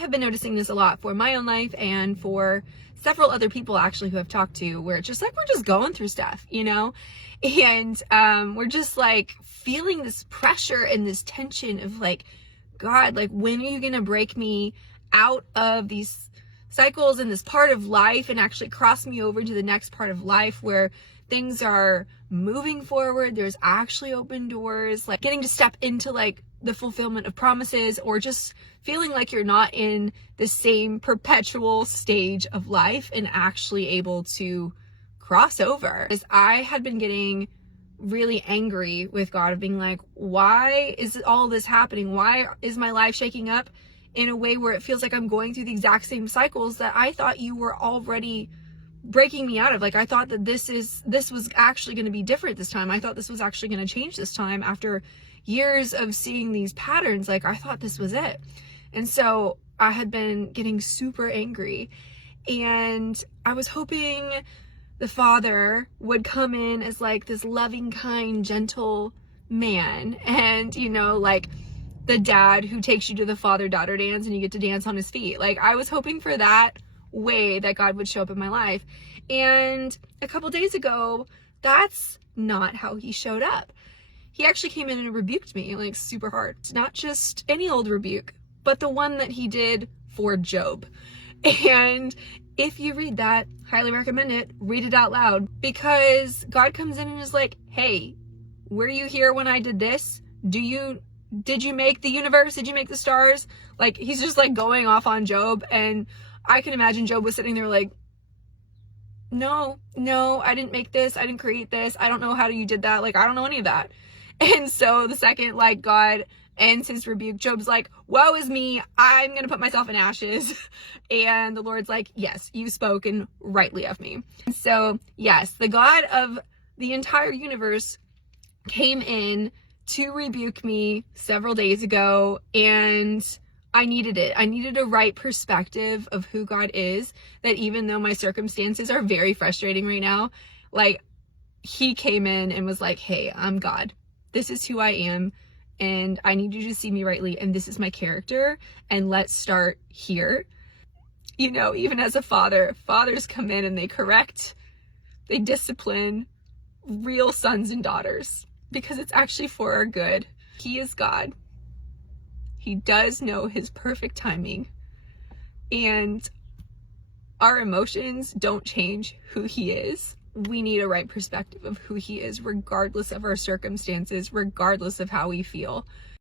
have been noticing this a lot for my own life and for several other people actually who I've talked to, where it's just like, we're just going through stuff, you know? And we're just like feeling this pressure and this tension of like, God, like, when are you going to break me out of these cycles and this part of life and actually cross me over to the next part of life where things are moving forward, there's actually open doors, like getting to step into like the fulfillment of promises, or just feeling like you're not in the same perpetual stage of life and actually able to cross over. Because I had been getting really angry with God of being like, why is all this happening? Why is my life shaking up in a way where it feels like I'm going through the exact same cycles that I thought you were already breaking me out of? Like, I thought that this was actually going to be different this time. I thought this was actually going to change this time after years of seeing these patterns. Like, I thought this was it. And so I had been getting super angry, and I was hoping the Father would come in as like this loving, kind, gentle man, and, you know, like the dad who takes you to the father-daughter dance and you get to dance on his feet. Like, I was hoping for that way that God would show up in my life. And a couple days ago, that's not how he showed up. He actually came in and rebuked me like super hard. It's not just any old rebuke, but the one that he did for Job. And if you read that, highly recommend it. Read it out loud, because God comes in and is like, hey, were you here when I did this? Did you make the universe? Did you make the stars? Like, he's just like going off on Job. And I can imagine Job was sitting there like, no, I didn't make this. I didn't create this. I don't know how you did that. Like, I don't know any of that. And so the second like God ends his rebuke, Job's like, woe is me, I'm going to put myself in ashes. And the Lord's like, yes, you've spoken rightly of me. And so yes, the God of the entire universe came in to rebuke me several days ago, and I needed it. I needed a right perspective of who God is, that even though my circumstances are very frustrating right now, like, he came in and was like, hey, I'm God. This is who I am, and I need you to see me rightly, and this is my character, and let's start here. You know, even as a father, fathers come in and they correct, they discipline real sons and daughters, because it's actually for our good. He is God. He does know his perfect timing, and our emotions don't change who he is. We need a right perspective of who he is, regardless of our circumstances, regardless of how we feel.